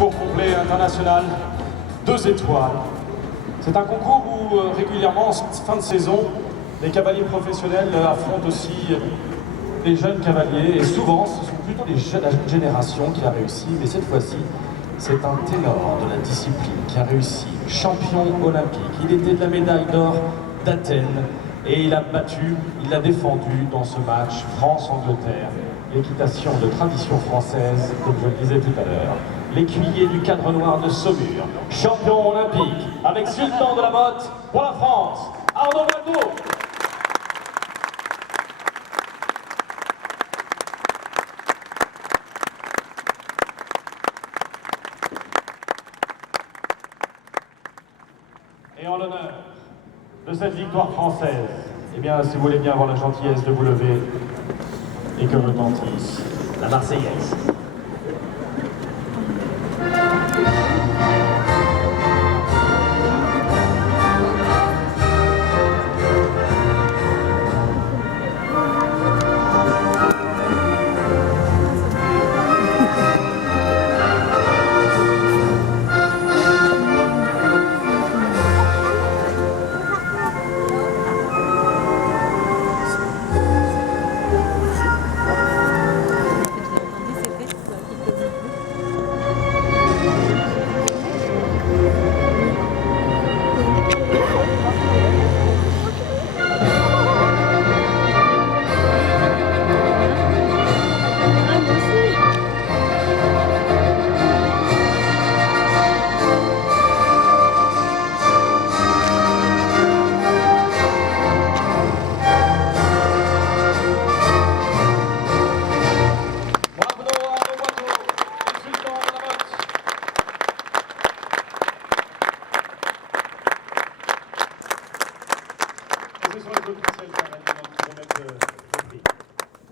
concours complet international, 2 étoiles. C'est un concours où régulièrement, en fin de saison, les cavaliers professionnels affrontent aussi les jeunes cavaliers. Et souvent, ce sont plutôt la jeune génération qui a réussi. Mais cette fois-ci, c'est un ténor de la discipline qui a réussi, champion olympique. Il était de la médaille d'or d'Athènes et il a battu, il a défendu dans ce match France-Angleterre, l'équitation de tradition française, comme je le disais tout à l'heure. L'écuyer du cadre noir de Saumur, champion olympique, avec Sultan de la Motte pour la France, Arnaud Boiteau. Et en l'honneur de cette victoire française, eh bien, si vous voulez bien avoir la gentillesse de vous lever et que retentisse la Marseillaise.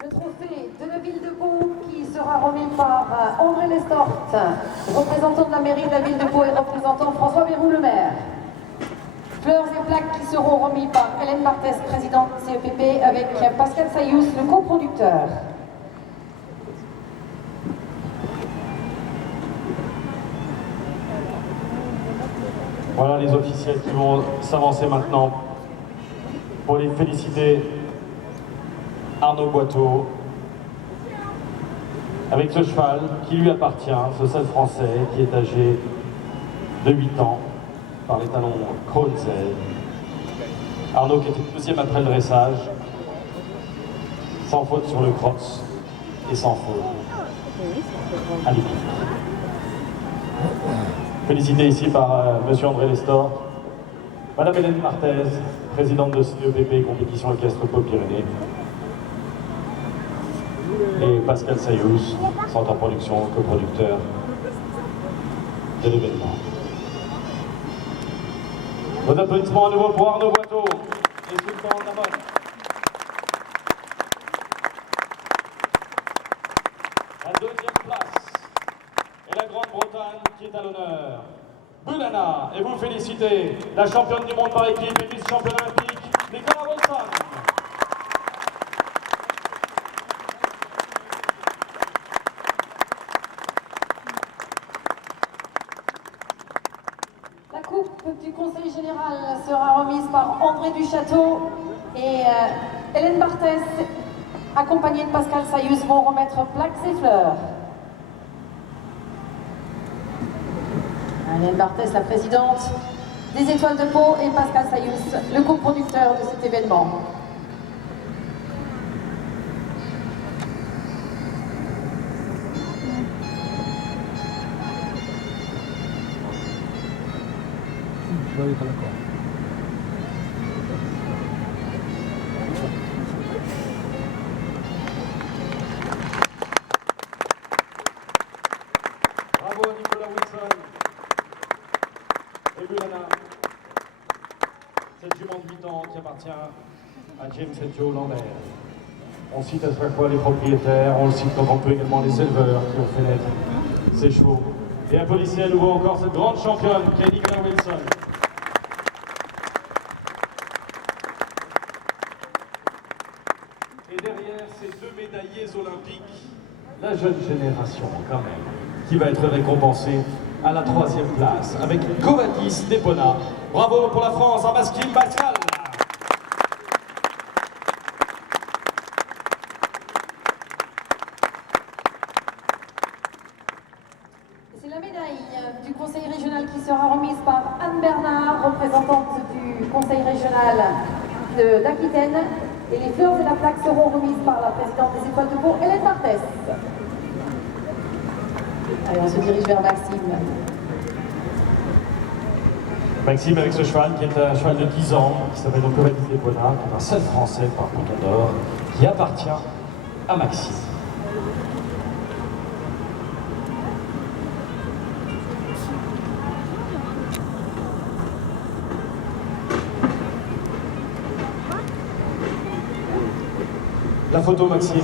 Le trophée de la ville de Pau qui sera remis par André Lestorte, représentant de la mairie de la ville de Pau et représentant François Bayrou le maire. Fleurs et plaques qui seront remis par Hélène Barthès, présidente CEPP, avec Pascal Sayous, le coproducteur. Voilà les officiels qui vont s'avancer maintenant pour les féliciter. Arnaud Boiteau, avec ce cheval qui lui appartient, ce seul français qui est âgé de 8 ans, par les talons Kronzel. Arnaud qui était deuxième après le dressage, sans faute sur le cross et sans faute à l'hippique. Félicité ici par monsieur André Lestorte, madame Hélène Barthès, présidente de CEPP, compétition équestre Pau-Pyrénées, et Pascal Sayous, centre en production, coproducteur de l'événement. Vos applaudissements à nouveau pour Arnaud Boiteau et Sultan de la Motte. La deuxième place est la Grande-Bretagne qui est à l'honneur. Bulana, et vous félicitez la championne du monde par équipe et vice-championne olympique, Nicolas Wilson. La coupe du Conseil général sera remise par André Duchâteau et Hélène Barthès, accompagnée de Pascal Sayous, vont remettre plaques et fleurs. Hélène Barthès, la présidente des Étoiles de Pau, et Pascal Sayous, le coproducteur de cet événement. Bravo à Nicolas Wilson et Bulana, cette jument de 8 ans qui appartient à James et Joe Lambert. On cite à chaque fois les propriétaires, on le cite quand on peut également les éleveurs qui ont fait naître ces chevaux. Et applaudissez à nouveau encore cette grande championne qui est Nicolas Wilson. Et derrière ces 2 médaillés olympiques, la jeune génération quand même. qui va être récompensé à la 3e place avec Covadis Depona. Bravo pour la France en masculine Pascal. C'est la médaille du conseil régional qui sera remise par Anne Bernard, représentante du conseil régional d'Aquitaine. Et les fleurs et la plaque seront remises par la présidente des Étoiles de Pau, Hélène Barthès. Allez, on se dirige vers Maxime. Maxime avec ce cheval qui est un cheval de 10 ans, qui s'appelle donc Covadis Depona, qui est un seul français par Bouton d'Or, qui appartient à Maxime. La photo Maxime,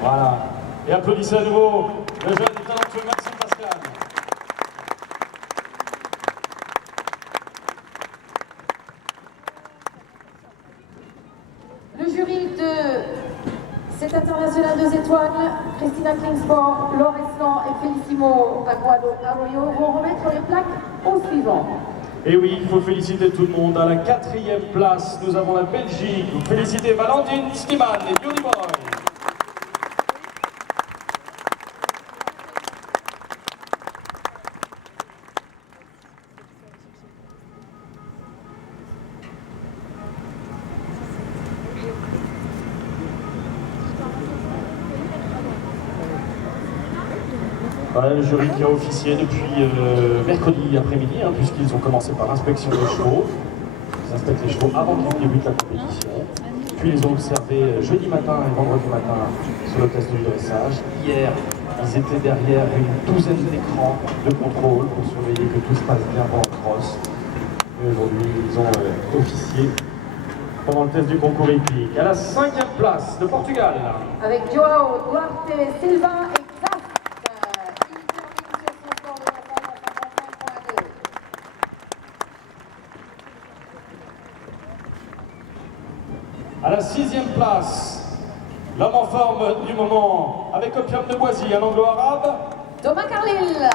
voilà. Et applaudissez à nouveau le jeune et talentueux Maxime Pascal. Le jury de cet international 2 étoiles, Christina Kingsford, Laure Eslan et Felicimo Aguado Arroyo vont remettre les plaques au suivant. Et oui, il faut féliciter tout le monde. À la 4e place, nous avons la Belgique. Vous félicitez Valentine Stiman et Johnny Boy. Voilà le jury qui a officié depuis mercredi après-midi, puisqu'ils ont commencé par l'inspection des chevaux. Ils inspectent les chevaux avant qu'ils débutent la compétition. Puis ils ont observé jeudi matin et vendredi matin sur le test du dressage. Hier, ils étaient derrière une douzaine d'écrans de contrôle pour surveiller que tout se passe bien en cross. Et aujourd'hui, ils ont officié pendant le test du concours hippique. À la 5e place de Portugal. Avec Joao Duarte Silva et Zaf. À la 6e place, l'homme en forme du moment, avec Opium de Boisy, un anglo-arabe. Thomas Carlil.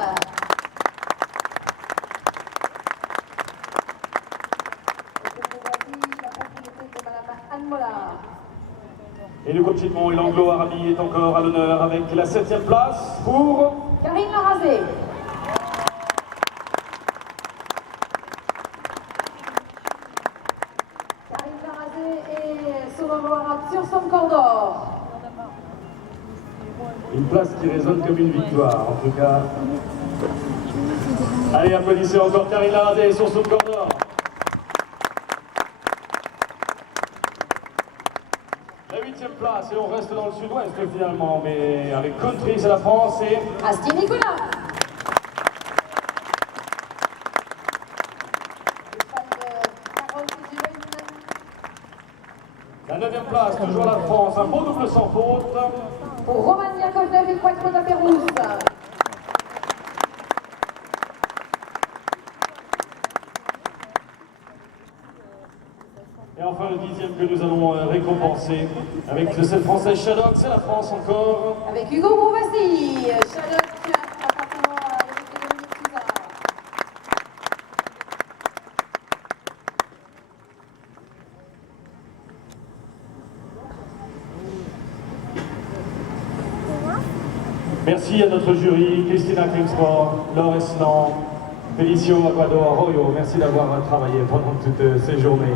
Et le coach Edmond et l'anglo-arabie est encore à l'honneur avec la 7e place pour Karine Larazé. Karine Larazé et son anglo-arabe sur son corps d'or. une place qui résonne comme une victoire, en tout cas. Allez, applaudissez encore Karine Larazé sur son corps d'or. La 8e place, et on reste dans le sud-ouest finalement, mais avec Country, c'est la France et Astier Nicolas. la 9e place, toujours la France, un beau double sans faute. Pour Roman Yakovlev et Quattro da Pérouse. Et enfin le 10e que nous allons récompenser avec le 7 français Shadok, c'est la France encore. Avec Hugo Bouvassi, Shadok appartenant à l'équipe de Dominique Souza. Merci à notre jury, Christina Kingsford, Laure Eslan, Felicio Aguado Arroyo. Merci d'avoir travaillé pendant toutes ces journées.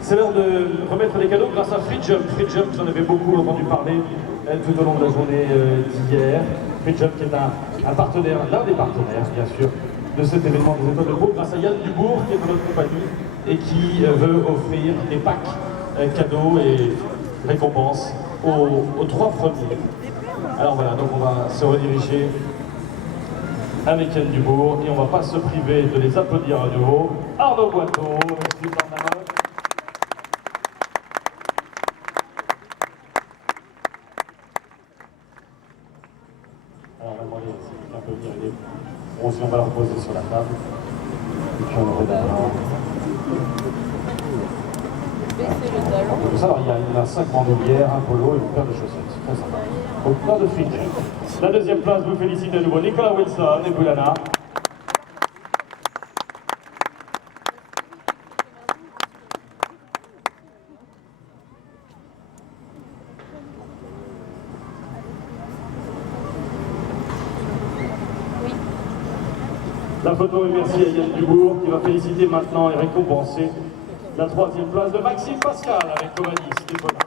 C'est l'heure de remettre les cadeaux grâce à Free Jump. Free Jump, j'en avais beaucoup entendu parler tout au long de la journée d'hier. Free Jump qui est un partenaire, l'un des partenaires bien sûr, de cet événement des Étoiles de Pau, grâce à Yann Dubourg qui est de notre compagnie et qui veut offrir des packs cadeaux et récompenses aux 3 premiers. Alors voilà, donc on va se rediriger avec Yann Dubourg et on ne va pas se priver de les applaudir à nouveau. Arnaud Boiteau, merci Bernard. Alors on va demander si quelqu'un peut venir aider. Bon, si on va la reposer sur la table. Et puis on aurait d'abord. Tout ça, alors il y a 5 bandoulières, un polo et une paire de chaussettes. Très sympa. Donc plein de fric. La deuxième place vous félicite de nouveau Nicolas Wilson et Boulana. La photo est merci à Yann Dubourg qui va féliciter maintenant et récompenser la 3e place de Maxime Pascal avec Covadis et Bonin.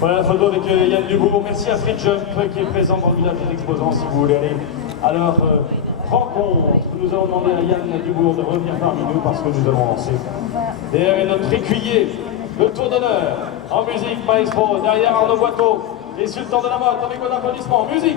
Voilà la photo avec Yann Dubourg. Merci à Free Jump qui est présent dans le village des exposants si vous voulez aller à leur rencontre. Nous allons demander à Yann Dubourg de revenir parmi nous parce que nous allons lancer derrière notre écuyer le tour d'honneur en musique maestro. Derrière Arnaud Boiteau, les sultans de la mode avec vos applaudissements. Musique.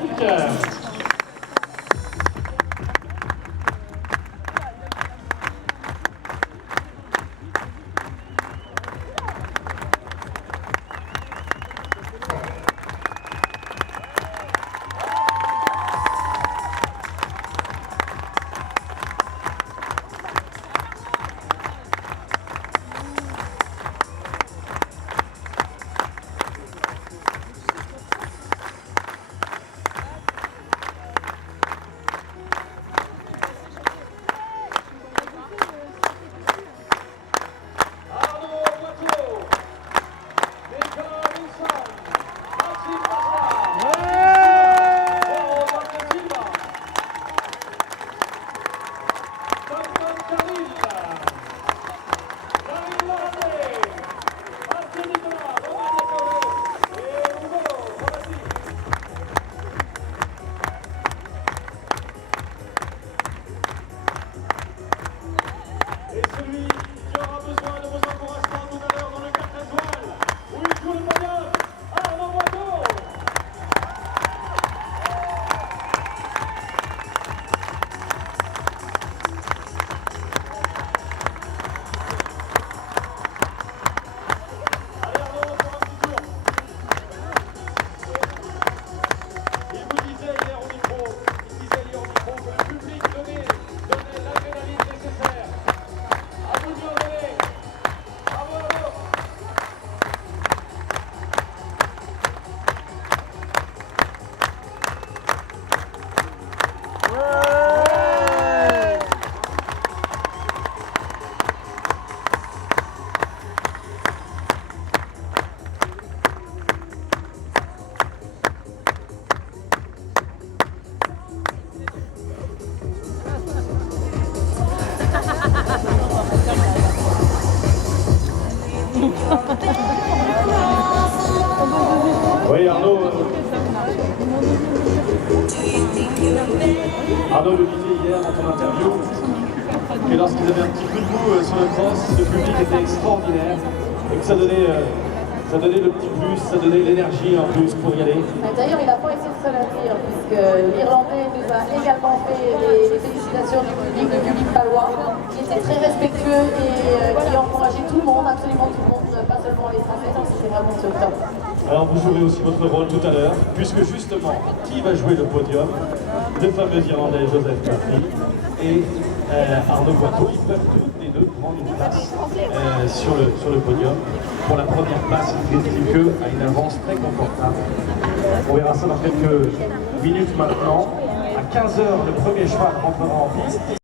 Oui, Arnaud. Arnaud le disait hier dans ton interview que lorsqu'ils avaient un petit coup de mou sur le cross, le public était extraordinaire et que ça donnait le petit plus, ça donnait l'énergie en plus pour y aller. D'ailleurs, il n'a pas été le seul à dire, puisque l'Irlandais nous a également fait les félicitations du public palois, qui était très respectueux et qui a encouragé tout le monde, absolument tout le monde, pas seulement les Français, donc c'était vraiment sur le top. Alors vous jouerez aussi votre rôle tout à l'heure, puisque justement, qui va jouer le podium? Le fameux Irlandais Joseph Murphy et Arnaud Boiteau. Ils peuvent tous les deux prendre une place sur le podium. Pour la première place, il n'estime qu'eux à une avance très confortable. On verra ça dans quelques minutes maintenant. À 15h, le premier cheval rentrera en piste.